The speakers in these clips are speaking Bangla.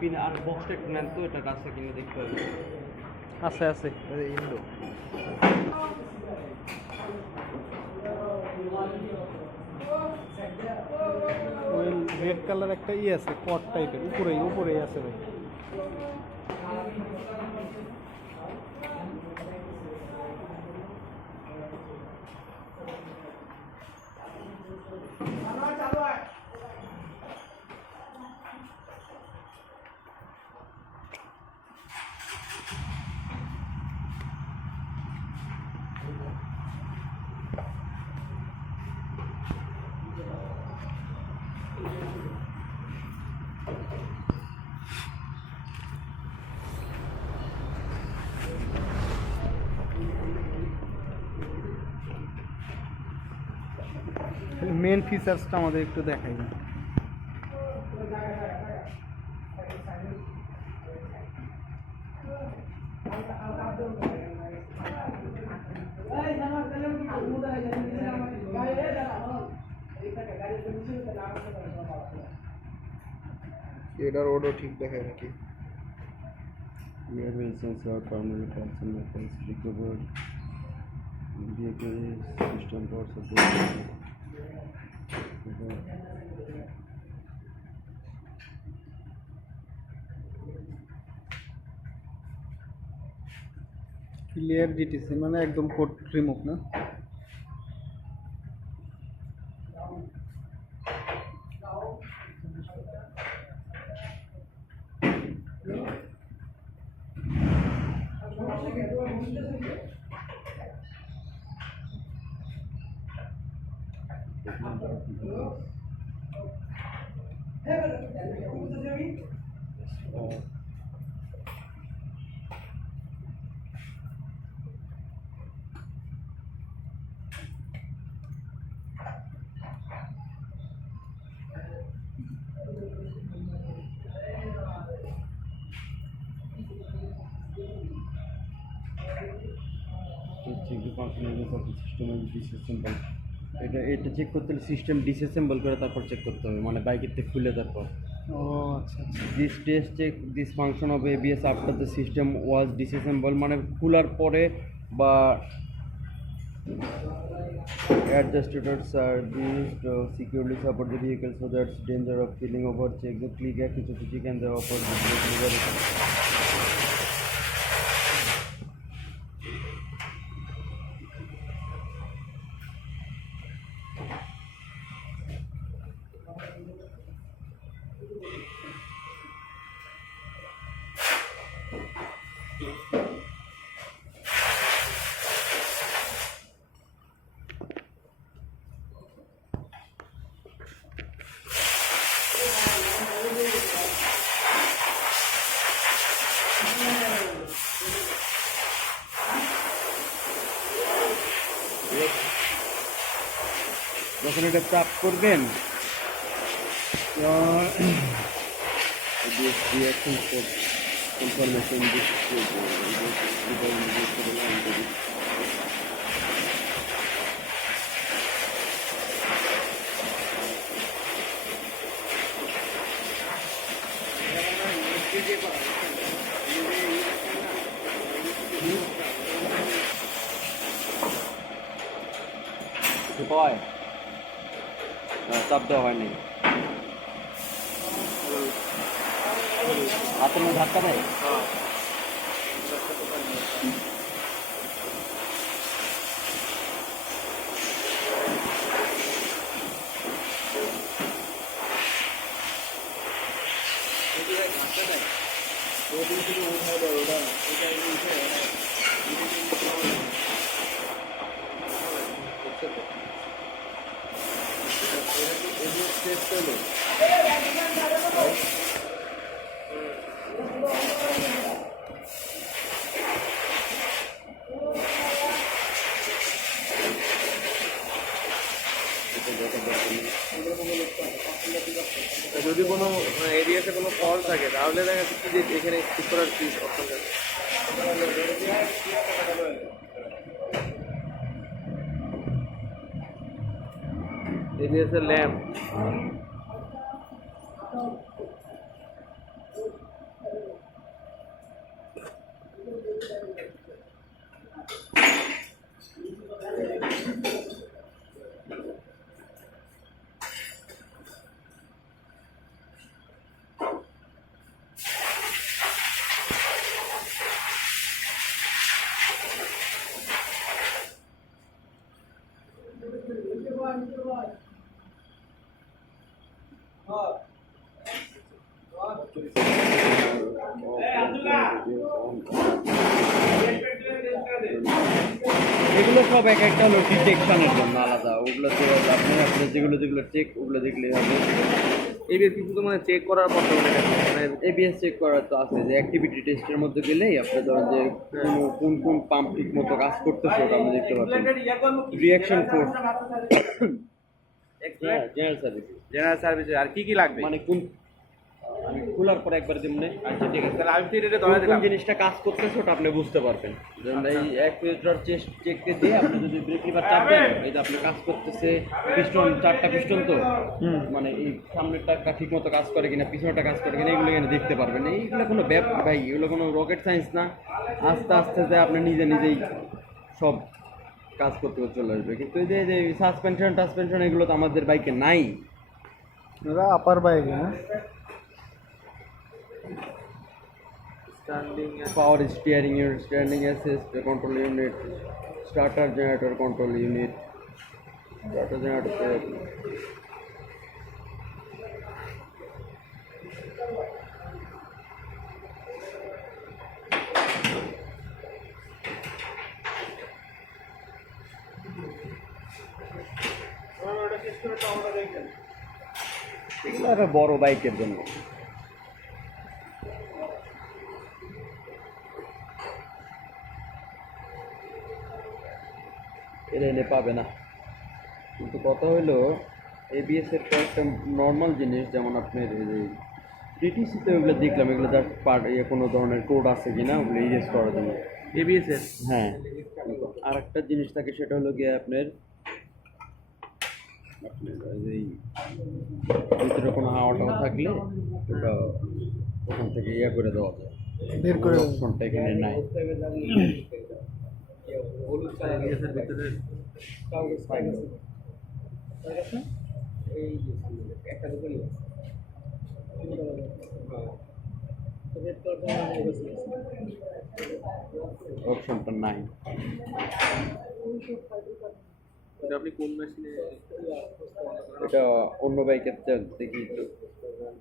পিন আর বক্সটা একটু নেন তো, এটা রাস্তা কিনে দেখতে হবে। আছে আছে ইন্ডো ওই রেড কালার একটা আছে কট টাইপের, উপরেই আছে ভাই। মেন ফিচার্সটা আমাদের একটু দেখাই না। এটার ওডও ঠিক দেখায় নাকি? Rear wheel sensor, primary parts and metals recovered. Vehicle system power supply. Clear DTC মানে একদম কোড রিমুভ না। Check the functionality of the system and disassemble. এটা চেক করতে হলে সিস্টেম ডিসঅ্যাসেম্বল করে তারপর চেক করতে হবে, মানে বাইকের থেকে খুলে তারপর। ও আচ্ছা আচ্ছা। This test check this function of ABS after the system was disassemble, মানে খোলার পরে বা adjusters are used to securely support the vehicle so that danger of falling over. Check the click কিছু click and the offer যখন এটা চাপ করবেন রিঅ্যাকশন কোড ইনফরমেশন হয় চাপ দেওয়া হয়নি, হাতের মধ্যে ধাক্কা দেয়। যদি কোনো এরিয়াতে কোনো ফল্ট থাকে তাহলে দেখা যাচ্ছে যে এখানে ঠিক করার কি অপশন আছে। এরিয়াতে ল্যাম্প এগুলো সব এক একটা হলো ডিটেকশনের জন্য আলাদা, ওগুলোতে আপনি আপনার যেগুলো যেগুলো চেক ওগুলো দেখলেই হবে। এবিএস কিন্তু তো মানে চেক করার পর তো মানে এবিএস চেক করার তো আছে যে অ্যাক্টিভিটি টেস্টের মধ্যে গেলেই আপনি ধরেন যে কোন কোন পাম্প ঠিক মতো কাজ করতেছে ওটা আপনি দেখতে পাচ্ছেন। Reaction force general service, general সার্ভিসে আর কি কি লাগবে? মানে কোন আমি খোলার পর একবার দিমনে আচ্ছা ঠিক আছে, তাহলে আমি তো এটা কোন ধরে কোন দিলাম। জিনিসটা কাজ করতেছে ওটা আপনি বুঝতে পারবেন। যেমন এই অ্যাকুয়েটর চেককে দিয়ে আপনি যদি ব্রেক লিভার চাপবেন, এই যে আপনি কাজ করতেছে পিস্টন, 4টা পিস্টন তো মানে এই সামনেরটা ঠিক মতো কাজ করে কিনা, পিছনেরটা কাজ করে কিনা, এগুলো এখানে দেখতে পারবেন। এইগুলো কোনো ভাই এগুলো কোনো রকেট সায়েন্স না, আস্তে আস্তে যে আপনি নিজে নিজেই সব কাজ করতে করতে চলে আসবে। কিন্তু এই যে সাসপেনশন এগুলো তো আমাদের বাইকে নাই। এরা আপার বাইকে, হ্যাঁ standing power steering unit, standing assist control unit, starter generator control unit, starter generator এগুলো একটা বড় বাইকের জন্য। এটা এনে পাবে না, কিন্তু কথা হইলো এবিএস এর কয়েকটা নর্মাল জিনিস, যেমন আপনার এই যে ডিটিসিতে ওগুলো দেখলাম, এগুলো জাস্ট পার্ট কোনো ধরনের কোড আছে কিনা ওগুলো ইরেজ করার জন্য। এবিএস এর হ্যাঁ, আর একটা জিনিস থাকে সেটা হলো গিয়ে আপনার এই ভিতরে কোনো হাওয়া টাওয়া থাকলে ওটা ওখান থেকে ইয়ে করে দেওয়া যায়, বের করে অপশনটা এখানে নাই। এবিএস এর ভিতরে অপশনটা নাই। এটা আপনি কোন মেশিনে? এটা অন্য বাইকের দেখি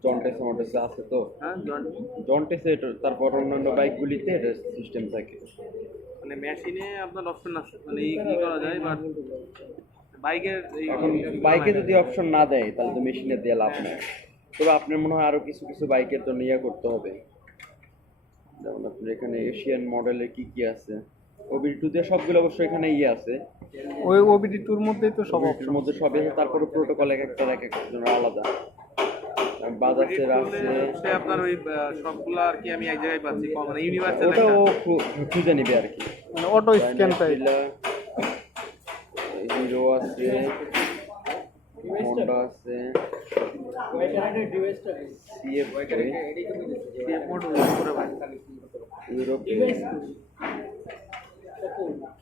জন্টেসে মন্টেসে আছে তো, হ্যাঁ জন্টেসে তারপর অন্যান্য বাইকগুলিতে এটা সিস্টেম থাকে। মানে মেশিনে আপনার অপশন আছে, মানে এই কি করা যায়, বাট বাইকের এখন বাইকে যদি অপশন না দেয় তাহলে তো মেশিনে দিয়ে লাভ নেই। তবে আপনার মনে হয় আরো কিছু কিছু বাইকের জন্য ইয়ে করতে হবে, যেমন আপনার এখানে এশিয়ান মডেলের কি কি আছে, ওবিডি টু দিয়ে সবগুলো অবশ্যই এখানে ইয়ে আছে, ওই ওবিডি টুর মধ্যেই তো সব ওবিডির মধ্যে সবই আছে। তারপরে প্রোটোকল এক একটা জন্য আলাদা, বাজাজের আছে, হচ্ছে আপনার ওই সবগুলো আর কি আমি এক জায়গায় পাচ্ছি, মানে ইউনিভার্সাল ওটা ও খুঁজে নিবে আর কি। মানে অটো স্ক্যান টাইপ। হিরো আছে, হোন্ডা আছে, সিএফ মডেল করে ভাই, ইউরোপ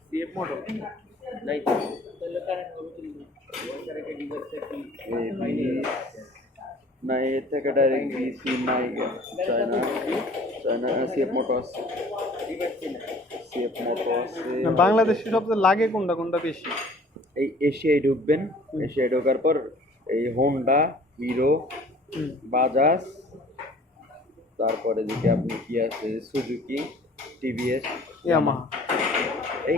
সিএফ মডেল নাই না, এর থেকে ডাইরেক্ট বিসি নাই, চায়না চায়না সিএফ মোটো আছে, সিএফ মোটো আছে। বাংলাদেশে সবচেয়ে লাগে কোনটা কোনটা বেশি? এই এশিয়ায় ঢুকবেন, এশিয়ায় ঢোকার পর এই হোন্ডা, হিরো, বাজাজ, তারপরে দিকে আপনি কি আছে সুজুকি, টিভিএস, ইয়ামাহা। এই